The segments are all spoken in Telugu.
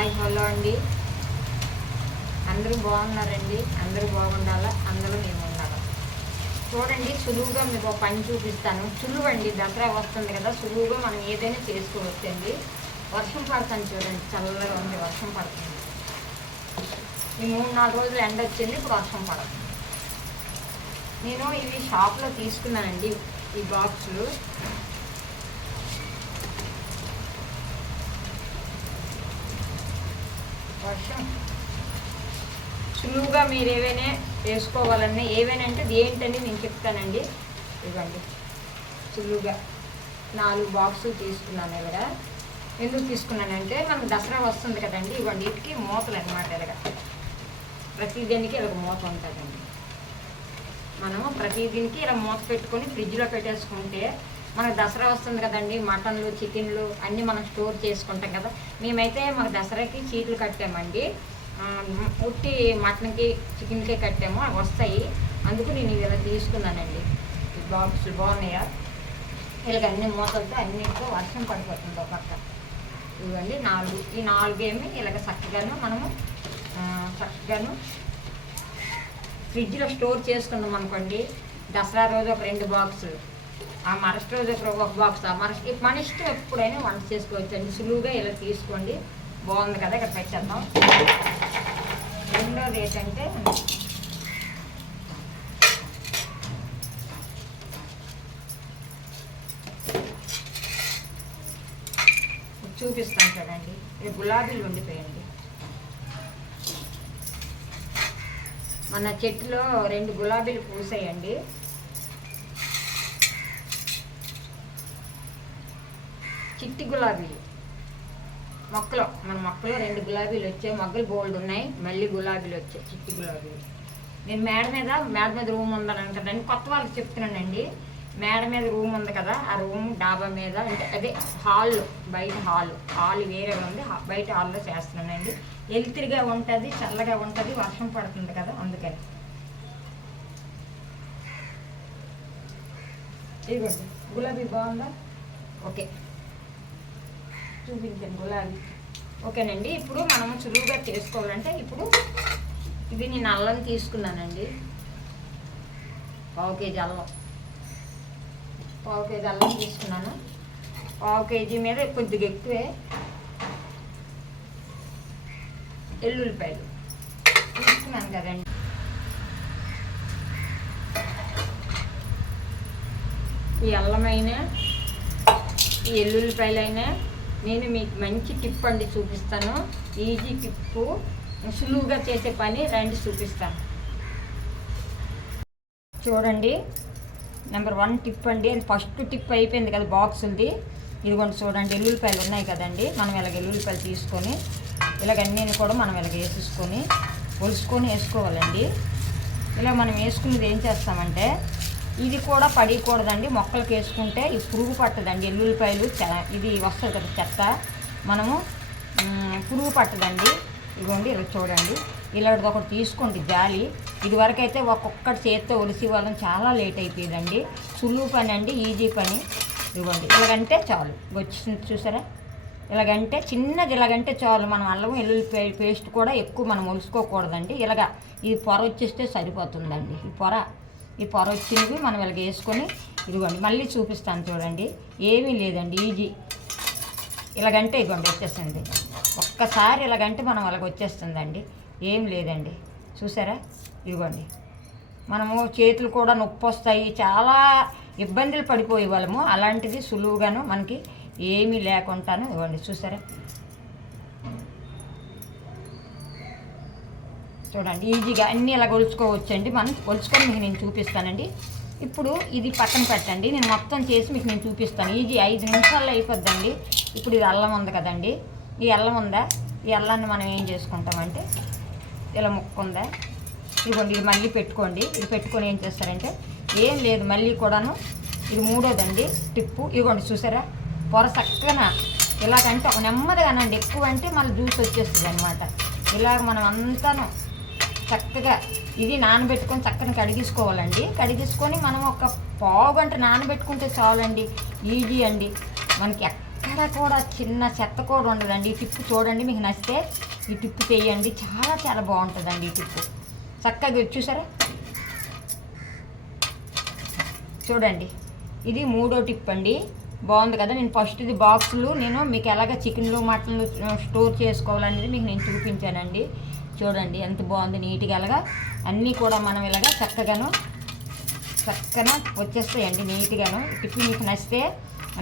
హాయ్ హలో అండి. అందరూ బాగున్నారండి? అందరూ బాగుండాలా? అందరూ మేము ఉండాలి చూడండి సులువుగా మీకు ఒక పని చూపిస్తాను. సులువు అండి దసరా వస్తుంది కదా సులువుగా మనం ఏదైనా చేసుకోవచ్చండి. వర్షం పడుతుంది చూడండి చల్లగా ఉంది వర్షం పడుతుంది. ఈ మూడు నాలుగు రోజులు ఎండ వచ్చింది ఇప్పుడు వర్షం పడుతుంది నేను ఇవి షాప్లో తీసుకున్నానండి ఈ బాక్సులు వర్షం. సులువుగా మీరు ఏవైనా వేసుకోవాలన్నా ఏవైనా అంటే ఇది ఏంటని నేను చెప్తానండి. ఇవ్వండి సులువుగా నాలుగు బాక్సులు తీసుకున్నాను ఇక్కడ. ఎందుకు తీసుకున్నానంటే మనకు దసరా వస్తుంది కదండి. ఇవ్వండి వీటికి మూతలు అనమాట ఇలాగ. ప్రతిదానికి ఇలా మూత ఉంటుందండి. మనము ప్రతిదీనికి ఇలా మూత పెట్టుకొని ఫ్రిడ్జ్లో పెట్టేసుకుంటే మనకు దసరా వస్తుంది కదండి మటన్లు చికెన్లు అన్నీ మనం స్టోర్ చేసుకుంటాం కదా. మేమైతే మాకు దసరాకి చీట్లు కట్టామండి. ఉట్టి మటన్కి చికెన్కి కట్టాము అవి వస్తాయి. అందుకు నేను ఇవి ఇలా తీసుకున్నానండి. ఈ బాక్స్ బాగున్నాయా? ఇలాగ అన్ని మూతలతో అన్నింటితో వర్షం పడిపోతుంది ఒక పక్క. ఇవ్వండి నాలుగు. ఈ నాలుగు ఏమి ఇలాగ చక్కగాను మనము చక్కగాను ఫ్రిడ్జ్లో స్టోర్ చేసుకున్నాం అనుకోండి దసరా రోజు ఒక రెండు బాక్సులు. ఆ మరస్ట్ రోజు ఒక బాక్స్ ఆ మరస్ట్ మన ఇష్టం ఎప్పుడైనా వంట చేసుకోవచ్చు అండి. సులువుగా ఇలా తీసుకోండి. బాగుంది కదా ఇక్కడ పెట్టేద్దాం. రెండోది ఏంటంటే చూపిస్తాను చూడండి. ఇది గులాబీలు ఉండిపోయండి మన చెట్టులో రెండు గులాబీలు పూసాయండి. చిట్టి గులాబీలు. మొక్కలు మన మొక్కలో రెండు గులాబీలు వచ్చాయి. మొగ్గలు బోల్డ్ ఉన్నాయి. మళ్ళీ గులాబీలు వచ్చాయి చిట్టి గులాబీలు. నేను మేడ మీద మేడ మీద రూమ్ ఉందని అంటారండి కొత్త వాళ్ళకి చెప్తున్నానండి. మేడ మీద రూమ్ ఉంది కదా ఆ రూమ్ డాబా మీద అంటే అదే హాల్ బయట హాల్. హాల్ వేరే ఉంది. బయట హాల్లో చేస్తున్నానండి. ఎలుతురిగా ఉంటుంది చల్లగా ఉంటుంది వర్షం పడుతుంది కదా అందుకని. ఇదిగోండి గులాబీ బాగుందా? ఓకే. చూపించండి. గులాబీ ఓకేనండి ఇప్పుడు మనము సులువుగా చేసుకోవాలంటే ఇప్పుడు ఇది నేను అల్లం తీసుకున్నానండి. పావు కేజీ అల్లం. పావు కేజీ అల్లం తీసుకున్నాను. పావు కేజీ మీద కొద్దిగా ఎక్కువే ఎల్లుల్లిపాయలు తీసుకున్నాను కదండి. ఈ అల్లమైనా ఈ ఎల్లుల్లిపాయలైనా నేను మీకు మంచి టిప్ అండి చూపిస్తాను. Easy tip. సులువుగా చేసే పని రండి చూపిస్తాను. చూడండి. నెంబర్ వన్ టిప్ అండి. అది ఫస్ట్ టిప్ అయిపోయింది కదా బాక్స్ ఉంది. ఇదిగోండి చూడండి. ఎల్లుల్లిపాయలు ఉన్నాయి కదండి. మనం ఇలాగ ఎల్లుల్లిపాయలు తీసుకొని ఇలాగ అన్నీ కూడా మనం ఇలాగ వేసేసుకొని ఒలుసుకొని వేసుకోవాలండి. ఇలా మనం వేసుకునేది ఏం చేస్తామంటే ఇది కూడా పడికూడదండి. మొక్కలకి వేసుకుంటే ఈ పురుగు పట్టదండి. ఎల్లుల్లిపాయలు చె- ఇది వస్తుంది కదా చెత్త. మనము పురుగు పట్టదండి. ఇదిగోండి ఇలా చూడండి. ఇలాంటిది ఒకటి తీసుకోండి జాలి. ఇదివరకు అయితే ఒక్కొక్కటి చేత్తో ఒలిసి వాళ్ళని చాలా లేట్ అయిపోయిందండి. సులువు పని అండి ఈజీ పని. ఇదిగోండి ఇలాగంటే చాలు. వచ్చింది చూసారా? ఇలాగంటే చిన్నది ఇలాగంటే చాలు. మనం అల్లం వెల్లుల్లి పేస్ట్ కూడా ఎక్కువ మనం ఒలుసుకోకూడదండి. ఇలాగ ఈ పొర వచ్చేస్తే సరిపోతుందండి. ఈ పొర ఈ పొర వచ్చినవి మనం ఇలాగ వేసుకొని ఇదిగోండి మళ్ళీ చూపిస్తాను చూడండి. ఏమీ లేదండి ఈజీ. ఇలాగంటే ఇదిగోండి వచ్చేస్తుంది ఒక్కసారి ఇలాగంటే మనం అలాగ వచ్చేస్తుందండి. ఏం లేదండి. చూసారా? ఇదిగోండి. మనము చేతులు కూడా నొప్పి వస్తాయి చాలా ఇబ్బందులు పడిపోయే వాళ్ళము. అలాంటిది సులువుగాను మనకి ఏమీ లేకుండాను ఇవ్వండి చూసారా? చూడండి. ఈజీగా అన్నీ ఇలా కొలుచుకోవచ్చండి. మనం కొలుచుకొని మీకు నేను చూపిస్తానండి. ఇప్పుడు ఇది పక్కన పెట్టండి. నేను మొత్తం చేసి మీకు నేను చూపిస్తాను. ఈజీ ఐదు నిమిషాల్లో అయిపోద్దండి. ఇప్పుడు ఇది అల్లం ఉంది కదండి. ఈ అల్లం ఉందా? ఈ అల్లాన్ని మనం ఏం చేసుకుంటామంటే ఇలా ముక్కుందా ఇదిగోండి ఇది మళ్ళీ పెట్టుకోండి. ఇది పెట్టుకొని ఏం చేస్తారంటే ఏం లేదు మళ్ళీ కూడాను ఇది మూడోదండి టిప్పు. ఇదిగోండి చూసారా? పొర చక్కగా ఇలాగంటే ఒక నెమ్మదిగానండి. ఎక్కువ అంటే మళ్ళీ జ్యూస్ వచ్చేస్తుంది అనమాట ఇలాగ మనం అంతాను చక్కగా ఇది నానబెట్టుకొని చక్కని కడిగేసుకోవాలండి. కడిగేసుకొని మనం ఒక పావు గంట నానబెట్టుకుంటే చాలండి. ఈజీ అండి. మనకి ఎక్కడ కూడా చిన్న చెత్త కూడా ఉండదండి. ఈ టిప్పు చూడండి మీకు నచ్చితే ఈ టిప్పు చేయండి. చాలా చాలా బాగుంటుందండి ఈ టిప్పు. చక్కగా చూసారా? చూడండి. ఇది మూడో టిప్ అండి. బాగుంది కదా? నేను ఫస్ట్ ఇది బాక్సులు నేను మీకు ఎలాగ చికెన్లు మటన్లు స్టోర్ చేసుకోవాలనేది మీకు నేను చూపించానండి. చూడండి ఎంత బాగుంది నీట్గా ఎలాగా అన్నీ కూడా మనం ఇలాగా చక్కగాను చక్కగా వచ్చేస్తాయండి నీట్గాను. టిప్ మీకు నచ్చితే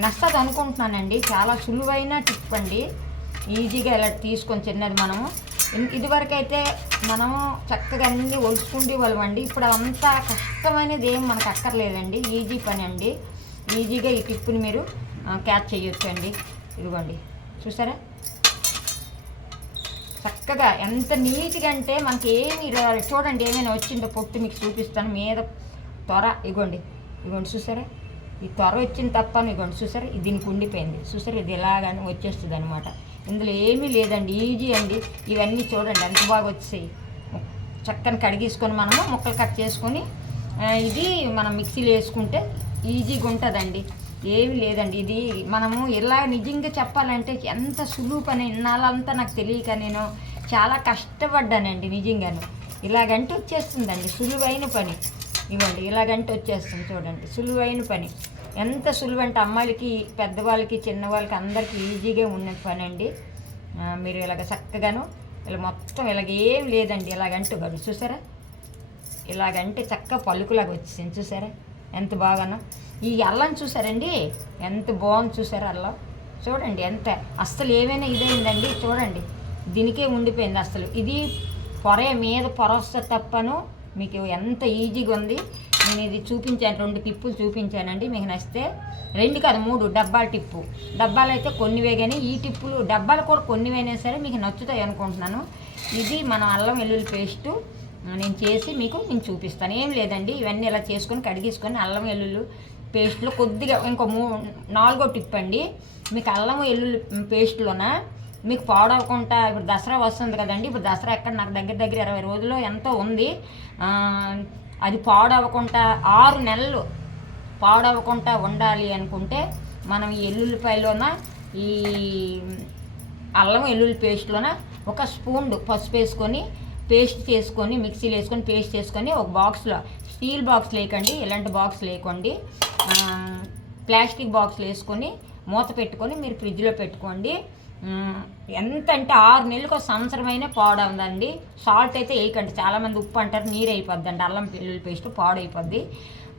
నచ్చదు అనుకుంటున్నానండి. చాలా సులువైన టిప్ అండి. ఈజీగా ఇలా తీసుకొని చిన్నది మనము. ఇదివరకు ఇదివరకైతే మనము చక్కగా అన్ని ఒలుచుకుంటే వాళ్ళమండి. ఇప్పుడు అంతా కష్టమైనది ఏం మనకు అక్కర్లేదండి. ఈజీ పని అండి. ఈజీగా ఈ టిప్పుని మీరు క్యాచ్ చేయొచ్చు అండి ఇదిగోండి. చూసారా? చక్కగా ఎంత నీట్గా అంటే మనకి ఏమి చూడండి ఏమైనా వచ్చిందో పొట్టు మీకు చూపిస్తాను. మీద త్వర ఇగోండి. ఇగోండి చూసారా? ఈ త్వర వచ్చింది తప్ప ఇగోండి చూసారా? ఇది దీనికి ఉండిపోయింది. చూసారా? ఇది ఎలాగని వచ్చేస్తుంది అనమాట ఇందులో ఏమీ లేదండి. ఈజీ అండి. ఇవన్నీ చూడండి. ఎంత బాగా వచ్చాయి. చక్కని కడిగేసుకొని మనము ముక్కలు కట్ చేసుకొని ఇది మనం మిక్సీలో వేసుకుంటే ఈజీగా ఉంటుందండి. ఏమి లేదండి. ఇది మనము ఇలా నిజంగా చెప్పాలంటే ఎంత సులువు పని ఇన్నాళ్ళంతా నాకు తెలియక నేను చాలా కష్టపడ్డానండి నిజంగాను. ఇలాగంటే వచ్చేస్తుందండి. సులువైన పని. ఇవ్వండి ఇలాగంటే వచ్చేస్తుంది చూడండి. సులువైన పని. ఎంత సులువు అంటే అమ్మాయిలకి పెద్దవాళ్ళకి చిన్నవాళ్ళకి అందరికీ ఈజీగా ఉన్న పని అండి మీరు ఇలాగ చక్కగాను ఇలా మొత్తం ఇలాగ ఏం లేదండి. ఇలాగంటూ గడు చూసారా? ఇలాగంటే చక్క పలుకులాగా వచ్చింది చూసారా? ఎంత బాగానో. ఈ అల్లం చూసారండి? ఎంత బాగుంది చూసారు అల్లం? చూడండి ఎంత. అస్సలు ఏమైనా ఇదైందండి? చూడండి. దీనికే ఉండిపోయింది అసలు ఇది పొర మీద పొర వస్తే తప్పను. మీకు ఎంత ఈజీగా ఉంది. నేను ఇది చూపించాను. రెండు టిప్పులు చూపించానండి. మీకు నచ్చితే రెండు కాదు మూడు డబ్బాల టిప్పు. డబ్బాలు అయితే కొన్నివే కానీ ఈ టిప్పులు డబ్బాలు కూడా కొన్నివైనా సరే మీకు నచ్చుతాయి అనుకుంటున్నాను. ఇది మనం అల్లం వెల్లుల్లి పేస్టు. నేను చేసి మీకు నేను చూపిస్తాను. ఏం లేదండి ఇవన్నీ ఇలా చేసుకొని కడిగేసుకొని అల్లం వెల్లుల్లి పేస్ట్లో కొద్దిగా ఇంకో మూ నాలుగో టిప్ అండి. మీకు అల్లం వెల్లుల్లి పేస్ట్లోన మీకు పాడవకుండా ఇప్పుడు దసరా వస్తుంది కదండి. ఇప్పుడు దసరా ఎక్కడ నాకు దగ్గర దగ్గర ఇరవై రోజుల్లో ఎంతో ఉంది. అది పాడవకుండా ఆరు నెలలు పాడవకుండా ఉండాలి అనుకుంటే మనం ఈ ఎల్లుల్లిపాయలోన ఈ అల్లం వెల్లుల్లి పేస్ట్లోన ఒక స్పూన్ పసుపు వేసుకొని పేస్ట్ చేసుకొని మిక్సీలో వేసుకొని పేస్ట్ చేసుకొని ఒక బాక్స్లో స్టీల్ బాక్స్ లేకండి ఇలాంటి బాక్స్ లేకండి. ప్లాస్టిక్ బాక్స్లో వేసుకొని మూత పెట్టుకొని మీరు ఫ్రిడ్జ్లో పెట్టుకోండి. ఎంత అంటే ఆరు నెలలకు ఒక సంవత్సరమైన పాడవుందండి. సాల్ట్ అయితే వేయకండి. చాలామంది ఉప్పు అంటారు నీరు అయిపోద్దండి. అల్లం పిల్లుల పేస్ట్ పాడైపోద్ది.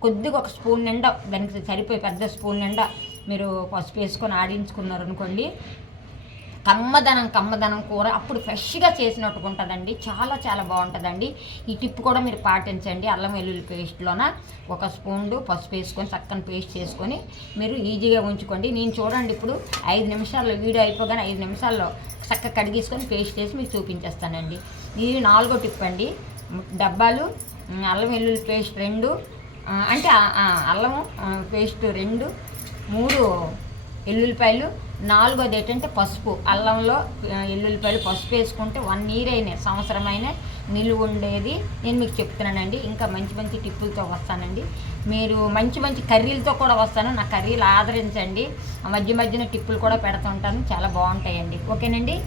కొద్దిగా ఒక స్పూన్ నిండా దానికి సరిపోయి పెద్ద స్పూన్ నిండా మీరు పసుపు వేసుకొని ఆడించుకున్నారు అనుకోండి కమ్మదనం కమ్మదనం కూర అప్పుడు ఫ్రెష్గా చేసినట్టుగా ఉంటుందండి. చాలా చాలా బాగుంటుందండి. ఈ టిప్ కూడా మీరు పాటించండి. అల్లం వెల్లుల్లి పేస్ట్లోన ఒక స్పూన్ పసుపు వేసుకొని చక్కని పేస్ట్ చేసుకొని మీరు ఈజీగా ఉంచుకోండి. నేను చూడండి ఇప్పుడు ఐదు నిమిషాల్లో వీడియో అయిపోగానే ఐదు నిమిషాల్లో చక్కగా కడిగేసుకొని పేస్ట్ చేసి మీకు చూపించేస్తానండి. ఇది నాలుగో టిప్ అండి. డబ్బాలు అల్లం వెల్లుల్లి పేస్ట్ రెండు అంటే అల్లము పేస్ట్ రెండు మూడు ఎల్లుల్లిపాయలు నాలుగోది ఏంటంటే పసుపు. అల్లంలో ఎల్లుల్లిపాయలు పసుపు వేసుకుంటే వన్ ఇయర్ అయిన సంవత్సరమైన నిలువ ఉండేది. నేను మీకు చెప్తున్నానండి. ఇంకా మంచి మంచి టిప్పులతో వస్తానండి. మీరు మంచి మంచి కర్రీలతో కూడా వస్తాను. నా కర్రీలు ఆదరించండి. మధ్య మధ్యన టిప్పులు కూడా పెడుతుంటాను చాలా బాగుంటాయండి. ఓకేనండి?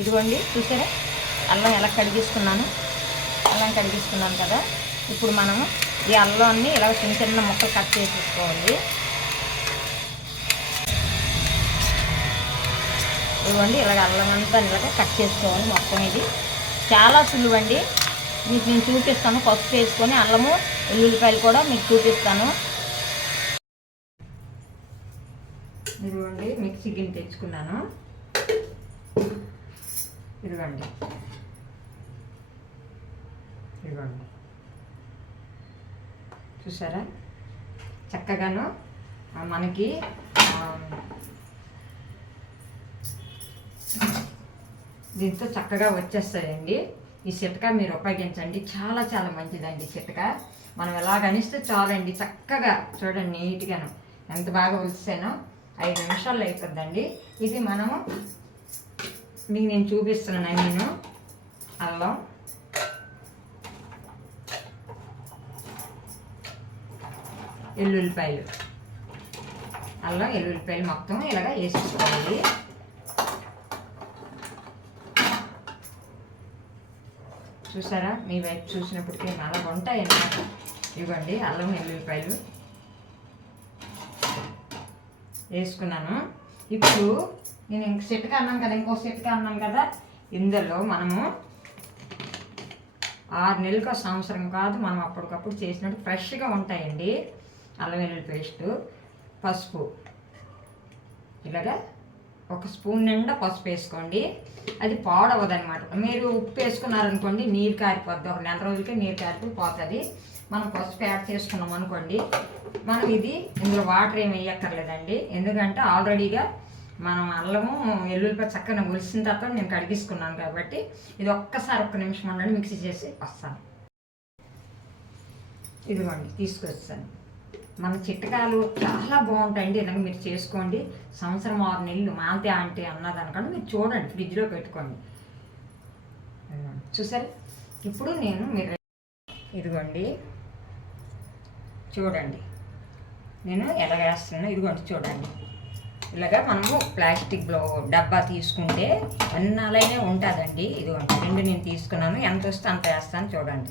ఇదిగోండి చూసారా? అల్లం ఎలా కడిగిస్తున్నాను అల్లం కడిగిస్తున్నాను కదా. ఇప్పుడు మనము ఈ అల్లాన్ని ఇలా చిన్న చిన్న ముక్కలు కట్ చేసేసుకోవాలి. ఇవ్వండి ఇలాగ అల్లం అంతా ఇలాగ కట్ చేసుకోవాలి మొత్తం ఇది. చాలా సులువండి. మీకు నేను చూపిస్తాను. పసుపు వేసుకొని అల్లము ఎల్లుల్లిపాయలు కూడా మీకు చూపిస్తాను. ఇదిగోండి మిక్సీ గిన్నె తెచ్చుకున్నాను. ఇదిగోండి. ఇదిగోండి. చూసారా? చక్కగాను మనకి దీంతో చక్కగా వచ్చేస్తాయండి. ఈ చిట్కా మీరు ఉపయోగించండి. చాలా చాలా మంచిదండి ఈ చిట్కా. మనం ఎలాగ అనిస్తే చాలండి. చక్కగా చూడండి నీట్గాను. ఎంత బాగా ఉలిసానో ఐదు నిమిషాల్లో అయిపోద్దండి. ఇది మనము మీకు నేను చూపిస్తున్నాను నేను అల్లం. ఎల్లుల్లిపాయలు. అల్లం ఎల్లుల్లిపాయలు మొత్తం ఇలాగ వేసుకోవాలి చూసారా? మీ వైపు చూసినప్పటికీ అలా ఉంటాయి అన్నమాట ఇవ్వండి అల్లం ఎల్లుల్లిపాయలు. వేసుకున్నాను. ఇప్పుడు నేను ఇంక సెట్గా అన్నాను కదా ఇంకో సెట్గా అన్నాను కదా ఇందులో మనము ఆరు నెలలకు సంవత్సరం కాదు. మనం అప్పటికప్పుడు చేసినట్టు ఫ్రెష్గా ఉంటాయండి. అల్లం వెల్లుల్లి పేస్టు పసుపు. ఇలాగా ఒక స్పూన్ నిండా పసుపు వేసుకోండి. అది పాడవదనమాట. మీరు ఉప్పు వేసుకున్నారనుకోండి నీరు కారిపోద్ది. ఒక నెల రోజులకి నీరు కారిపోయి పోతుంది మనం పసుపు యాడ్ చేసుకున్నాం అనుకోండి మనం ఇది ఇందులో వాటర్ ఏమి వేయక్కర్లేదండి. ఎందుకంటే ఆల్రెడీగా మనం అల్లము ఎల్లుల్లిపాయ చక్కగా ఒలిసిన తర్వాత నేను కడిగిసుకున్నాను కాబట్టి ఇది ఒక్కసారి ఒక్క నిమిషం ఉండండి మిక్సీ చేసి వస్తాను. ఇదిగోండి తీసుకొచ్చాను. మన చిట్కాలు చాలా బాగుంటాయండి. ఇలాగ మీరు చేసుకోండి. సంవత్సరం ఆరు నెలలు మాంతే ఆంటీ అనుకోండి మీరు చూడండి ఫ్రిడ్జ్లో పెట్టుకోండి. చూసారు? ఇప్పుడు నేను మీరు ఇదిగోండి. చూడండి. నేను ఎలా వేస్తున్నాను ఇదిగోండి చూడండి. ఇలాగా మనము ప్లాస్టిక్లో డబ్బా తీసుకుంటే అన్నాలైనే ఉంటుందండి. ఇదిగోండి రెండు నేను తీసుకున్నాను. ఎంత వస్తే అంత వేస్తాను చూడండి.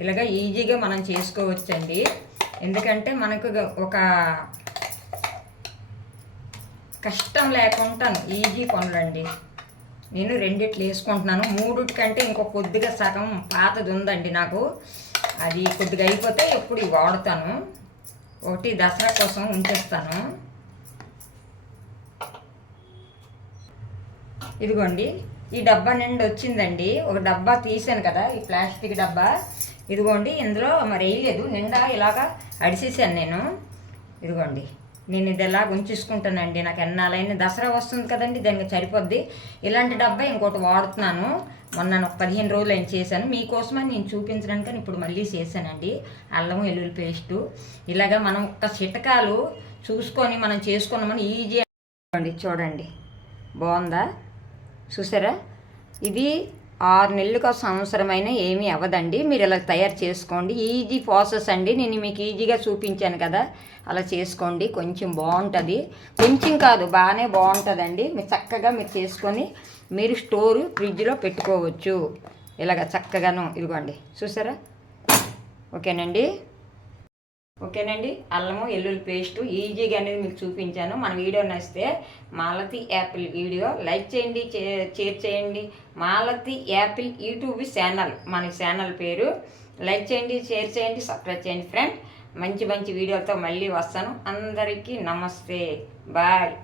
ఇలాగ ఈజీగా మనం చేసుకోవచ్చండి. ఎందుకంటే మనకు ఒక కష్టం లేకుండా ఈజీ పనులండి. నేను రెండిట్లు వేసుకుంటున్నాను. మూడిటి కంటే ఇంకో కొద్దిగా సగం పాతది ఉందండి నాకు. అది కొద్దిగా అయిపోతే ఎప్పుడు వాడతాను. ఒకటి దసరా కోసం ఉంచేస్తాను. ఇదిగోండి. ఈ డబ్బా నిండి వచ్చిందండి ఒక డబ్బా తీసాను కదా ఈ ప్లాస్టిక్ డబ్బా. ఇదిగోండి ఇందులో మరి వేయలేదు. నిండా ఇలాగా అడిసేసాను నేను. ఇదిగోండి నేను ఇది ఎలాగ ఉంచేసుకుంటానండి. నాకు ఎన్నాలైన దసరా వస్తుంది కదండి దానికి సరిపోద్ది. ఇలాంటి డబ్బా ఇంకోటి వాడుతున్నాను. మొన్న ఒక పదిహేను రోజులు అయిన చేశాను. మీకోసమని నేను చూపించడానికి ఇప్పుడు మళ్ళీ చేశానండి. అల్లం వెల్లుల్లి పేస్టు. ఇలాగ మనం ఒక్క చిటకాలు చూసుకొని మనం చేసుకున్నామని ఈజీ చూడండి బాగుందా? చూసారా? ఇది ఆరు నెలలకు సంవత్సరమైన ఏమీ అవ్వదండి. మీరు ఇలా తయారు చేసుకోండి. ఈజీ ప్రాసెస్ అండి. నేను మీకు ఈజీగా చూపించాను కదా. అలా చేసుకోండి. కొంచెం బాగుంటుంది. కొంచెం కాదు బాగానే బాగుంటుందండి. మీరు చక్కగా మీరు చేసుకొని మీరు స్టోరు ఫ్రిడ్జ్లో పెట్టుకోవచ్చు. ఇలాగ చక్కగాను. ఇదిగోండి. చూసారా? ఓకేనండి? ఓకేనండి? అల్లము ఎల్లుల్లి పేస్టు ఈజీగా అనేది మీకు చూపించాను. మన వీడియో నచ్చితే మాలతి యాపిల్ వీడియో లైక్ చేయండి చే- షేర్ చేయండి. మాలతి యాపిల్ యూట్యూబ్ ఛానల్ మన ఛానల్ పేరు. లైక్ చేయండి షేర్ చేయండి సబ్స్క్రైబ్ చేయండి ఫ్రెండ్. మంచి మంచి వీడియోలతో మళ్ళీ వస్తాను. అందరికీ నమస్తే. బాయ్.